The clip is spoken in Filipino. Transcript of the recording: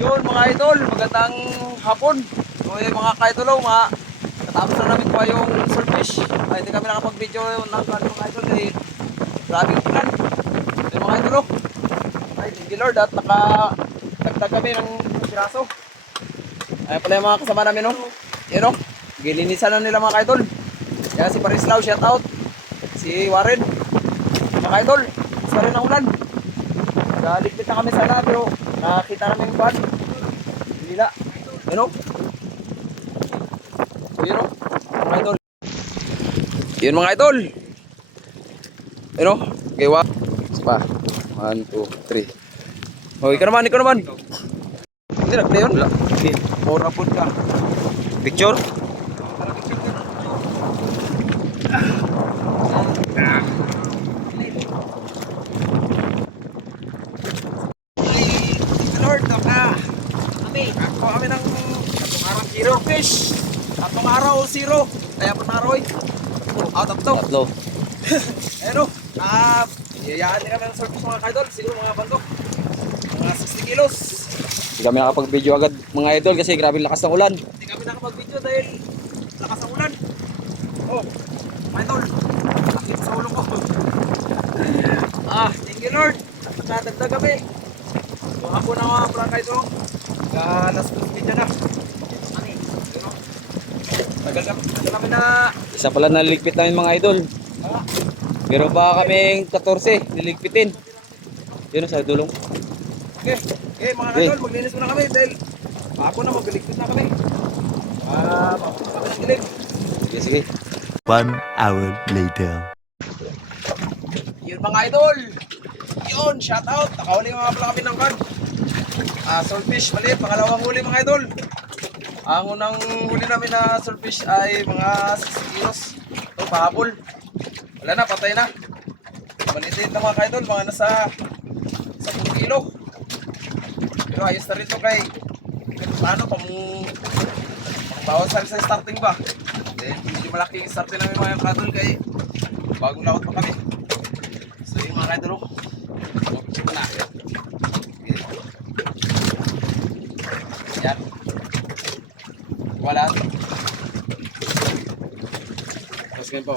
Yun mga idol, magandang hapon. So mga kaidolo, katapos na namin pa yung surfish. Ay, hindi kami nakapag-video ng mga idol eh. Grabe yung ulan. Yung mga idol, ay, thank you Lord at nakadagdag kami ng piraso. Ay pala yung mga kasama namin, no? Yun, no? Gilinisan na nila mga kaidol. Kaya si Parislao, shout out. Si Warren, mga kaidol, isa rin ang ulan. Nagaligpit na kami sana pero nakakita namin yung buwan. Nila. Yun o. Yun o. Mga idol. Yun mga idol. Yun o. Okay, wak. Isa pa. 1, 2, 3. Oh, ikaw naman, ikaw naman. Hindi nag-play yun. Wala. Hindi. More upload ka. Picture? Lord, kami ng atong araw zero fish. Atong araw zero. Kaya po araw ay out of to. Tatlo. Ano? Yayaan din kami ng surface mga kaidol. Siguro mga bandok. Mga 60 kilos. Hindi kami nakapag-video agad mga idol kasi grabe lakas ng ulan. Hindi kami nakapag-video dahil lakas ang ulan. Oh, mga idol. Sakit sa ulo ko. Thank you Lord. Nakadagdag kami. So hapon na mga mga kaidol. Alas 2 video na. Tagal kami na. Isa pala naligpit namin mga idol. Meron pa kaming 14 niligpitin. Yun sa dulong. Okay, mga idol, maglinis muna kami dahil hapon na magligpit na kami. Mapunta kami ng dilim. Sige. 1 hour later. Yun mga idol. Yun, shout out. Nakahuli mga pala kami ng kan. Surfish, mali, pangalawang huli mga idol. Ang unang huli namin na surfish ay mga 60 kilos. Ito, pahabol. Wala na, patay na. Maliit na mga idol, mga nasa 10 kilo. Pero ayos na rin ito kay paano, pangbawasan sa starting ba? Then, hindi malaki yung starting namin mga idol kay bagong laot pa kami. So yung mga idol, check na. Yan. Wala. Tapos ganyan po.